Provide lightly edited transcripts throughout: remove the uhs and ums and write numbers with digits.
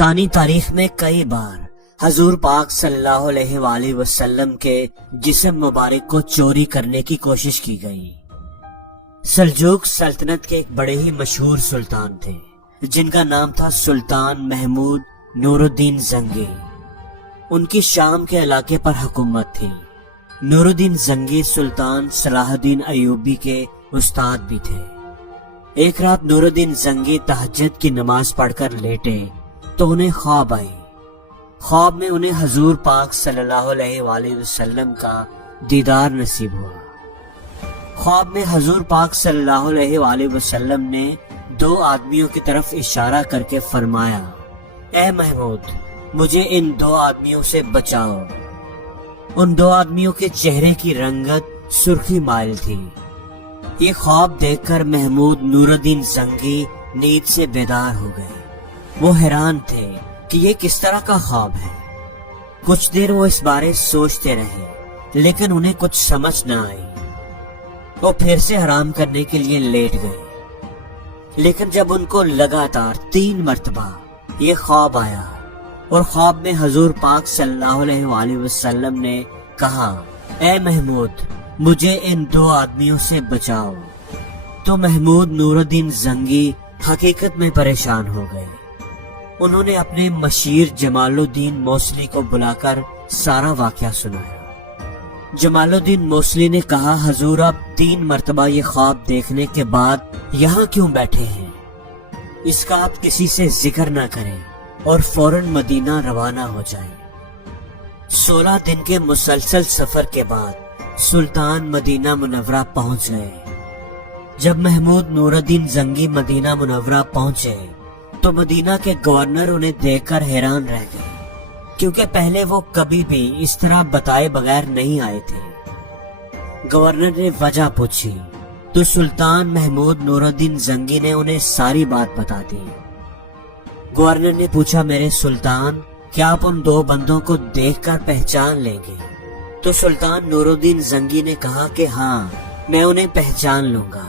انسانی تاریخ میں کئی بار حضور پاک صلی اللہ علیہ وآلہ وسلم کے جسم مبارک کو چوری کرنے کی کوشش کی گئی۔ سلجوق سلطنت کے ایک بڑے ہی مشہور سلطان تھے جن کا نام تھا سلطان محمود نور الدین زنگی۔ ان کی شام کے علاقے پر حکومت تھی۔ نور الدین زنگی سلطان صلاح الدین ایوبی کے استاد بھی تھے۔ ایک رات نور الدین زنگی تہجد کی نماز پڑھ کر لیٹے تو انہیں خواب آئی۔ خواب میں انہیں حضور پاک صلی اللہ علیہ وآلہ وسلم کا دیدار نصیب ہوا۔ خواب میں حضور پاک صلی اللہ علیہ وآلہ وسلم نے دو آدمیوں کی طرف اشارہ کر کے فرمایا، اے محمود مجھے ان دو آدمیوں سے بچاؤ۔ ان دو آدمیوں کے چہرے کی رنگت سرخی مائل تھی۔ یہ خواب دیکھ کر محمود نور الدین زنگی نیند سے بیدار ہو گئے۔ وہ حیران تھے کہ یہ کس طرح کا خواب ہے۔ کچھ دیر وہ اس بارے سوچتے رہے لیکن انہیں کچھ سمجھ نہ آئی۔ وہ پھر سے آرام کرنے کے لیے لیٹ گئے، لیکن جب ان کو لگاتار 3 مرتبہ یہ خواب آیا اور خواب میں حضور پاک صلی اللہ علیہ وآلہ وسلم نے کہا، اے محمود مجھے ان دو آدمیوں سے بچاؤ، تو محمود نور الدین زنگی حقیقت میں پریشان ہو گئے۔ انہوں نے اپنے مشیر جمال الدین موصلی کو بلا کر سارا واقعہ سنایا۔ جمال الدین موصلی نے کہا، حضور آپ 3 مرتبہ یہ خواب دیکھنے کے بعد یہاں کیوں بیٹھے ہیں؟ اس کا آپ کسی سے ذکر نہ کریں اور فوراً مدینہ روانہ ہو جائیں۔ 16 دن کے مسلسل سفر کے بعد سلطان مدینہ منورہ پہنچ گئے۔ جب محمود نور الدین زنگی مدینہ منورہ پہنچے تو مدینہ کے گورنر انہیں دیکھ کر حیران رہ گئے، کیونکہ پہلے وہ کبھی بھی اس طرح بتائے بغیر نہیں آئے تھے۔ گورنر نے وجہ پوچھی تو سلطان محمود نور الدین زنگی نے انہیں ساری بات بتا دی۔ گورنر نے پوچھا، میرے سلطان کیا آپ ان دو بندوں کو دیکھ کر پہچان لیں گے؟ تو سلطان نور الدین زنگی نے کہا کہ ہاں میں انہیں پہچان لوں گا۔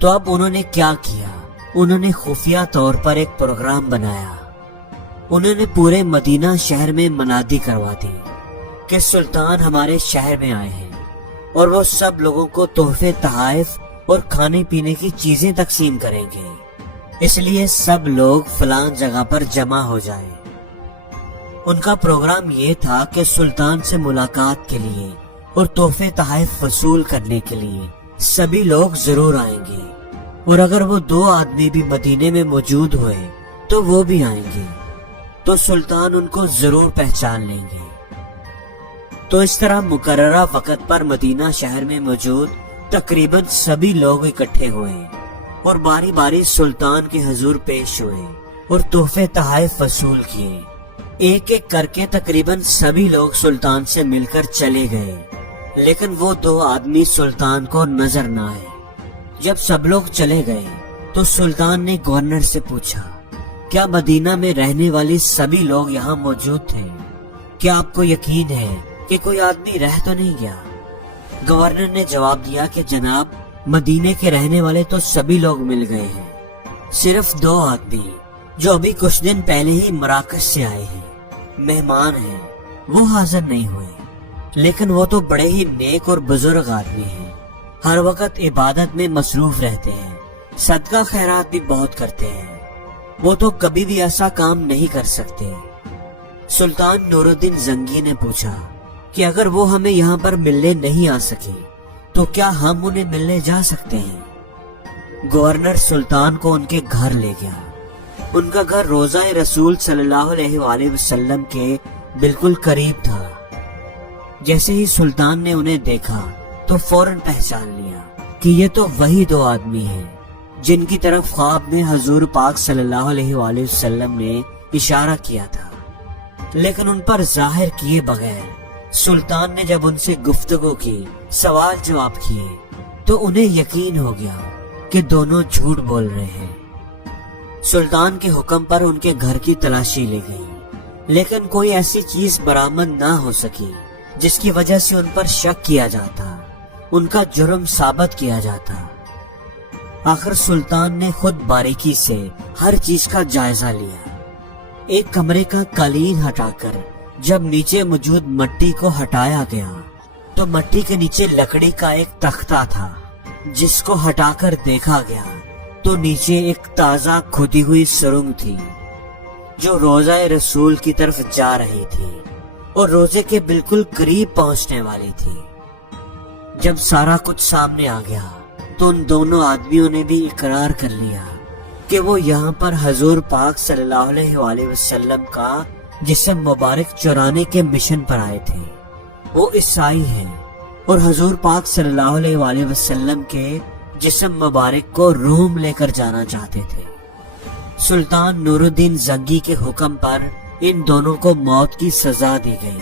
تو اب انہوں نے کیا کیا؟ انہوں نے خفیہ طور پر ایک پروگرام بنایا۔ انہوں نے پورے مدینہ شہر میں منادی کروا دی کہ سلطان ہمارے شہر میں آئے ہیں اور وہ سب لوگوں کو تحفے تحائف اور کھانے پینے کی چیزیں تقسیم کریں گے، اس لیے سب لوگ فلاں جگہ پر جمع ہو جائیں۔ ان کا پروگرام یہ تھا کہ سلطان سے ملاقات کے لیے اور تحفے تحائف وصول کرنے کے لیے سبھی لوگ ضرور آئیں گے، اور اگر وہ 2 آدمی بھی مدینے میں موجود ہوئے تو وہ بھی آئیں گے، تو سلطان ان کو ضرور پہچان لیں گے۔ تو اس طرح مقررہ وقت پر مدینہ شہر میں موجود تقریباً سبھی لوگ اکٹھے ہوئے اور باری باری سلطان کے حضور پیش ہوئے اور تحفے تحائف وصول کیے۔ ایک ایک کر کے تقریباً سبھی لوگ سلطان سے مل کر چلے گئے، لیکن وہ 2 آدمی سلطان کو نظر نہ آئے۔ جب سب لوگ چلے گئے تو سلطان نے گورنر سے پوچھا، کیا مدینہ میں رہنے والی سبھی لوگ یہاں موجود تھے؟ کیا آپ کو یقین ہے کہ کوئی آدمی رہ تو نہیں گیا؟ گورنر نے جواب دیا کہ جناب مدینے کے رہنے والے تو سبھی لوگ مل گئے ہیں، صرف 2 آدمی جو ابھی کچھ دن پہلے ہی مراکش سے آئے ہیں، مہمان ہیں، وہ حاضر نہیں ہوئے، لیکن وہ تو بڑے ہی نیک اور بزرگ آدمی ہیں، ہر وقت عبادت میں مصروف رہتے ہیں، صدقہ خیرات بھی بہت کرتے ہیں، وہ تو کبھی بھی ایسا کام نہیں کر سکتے۔ سلطان نور الدین زنگی نے پوچھا کہ اگر وہ ہمیں یہاں پر ملنے نہیں آ سکے تو کیا ہم انہیں ملنے جا سکتے ہیں؟ گورنر سلطان کو ان کے گھر لے گیا۔ ان کا گھر روضہ رسول صلی اللہ علیہ وآلہ وسلم کے بالکل قریب تھا۔ جیسے ہی سلطان نے انہیں دیکھا تو فوراً پہچان لیا کہ یہ تو وہی 2 آدمی ہیں جن کی طرف خواب میں حضور پاک صلی اللہ علیہ وآلہ وسلم نے اشارہ کیا تھا، لیکن ان پر ظاہر کیے بغیر سلطان نے جب ان سے گفتگو کی، سوال جواب کیے، تو انہیں یقین ہو گیا کہ دونوں جھوٹ بول رہے ہیں۔ سلطان کے حکم پر ان کے گھر کی تلاشی لی گئی، لیکن کوئی ایسی چیز برآمد نہ ہو سکی جس کی وجہ سے ان پر شک کیا جاتا، ان کا جرم ثابت کیا جاتا۔ آخر سلطان نے خود باریکی سے ہر چیز کا جائزہ لیا ایک کمرے کا قالین ہٹا کر جب نیچے موجود مٹی کو ہٹایا گیا تو مٹی کے نیچے لکڑی کا ایک تختہ تھا، جس کو ہٹا کر دیکھا گیا تو نیچے ایک تازہ کھودی ہوئی سرنگ تھی جو روضہ رسول کی طرف جا رہی تھی اور روزے کے بالکل قریب پہنچنے والی تھی۔ جب سارا کچھ سامنے آ گیا تو ان دونوں آدمیوں نے بھی اقرار کر لیا کہ وہ یہاں پر حضور پاک صلی اللہ علیہ وآلہ وسلم کا جسم مبارک چرانے کے مشن پر آئے تھے۔ وہ عیسائی ہیں اور حضور پاک صلی اللہ علیہ وآلہ وسلم کے جسم مبارک کو روم لے کر جانا چاہتے تھے۔ سلطان نور الدین زنگی کے حکم پر ان دونوں کو موت کی سزا دی گئی۔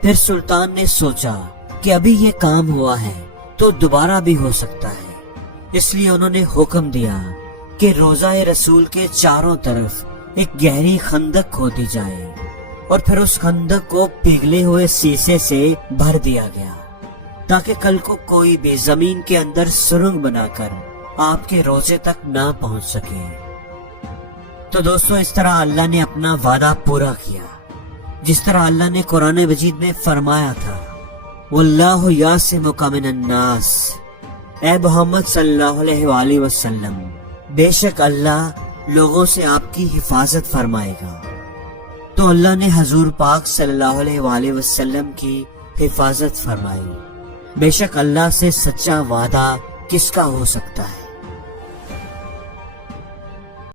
پھر سلطان نے سوچا کہ ابھی یہ کام ہوا ہے تو دوبارہ بھی ہو سکتا ہے، اس لیے انہوں نے حکم دیا کہ روضہ رسول کے چاروں طرف ایک گہری خندق کھودی جائے اور پھر اس خندق کو پگھلے ہوئے سیسے سے بھر دیا گیا تاکہ کل کو کوئی بھی زمین کے اندر سرنگ بنا کر آپ کے روضے تک نہ پہنچ سکے۔ تو دوستو، اس طرح اللہ نے اپنا وعدہ پورا کیا، جس طرح اللہ نے قرآن مجید میں فرمایا تھا، واللہ یعصمک من الناس، اے محمد صلی اللہ علیہ وآلہ وسلم، بے شک اللہ لوگوں سے آپ کی حفاظت فرمائے گا۔ تو اللہ نے حضور پاک صلی اللہ علیہ وآلہ وسلم کی حفاظت فرمائی۔ بے شک اللہ سے سچا وعدہ کس کا ہو سکتا ہے۔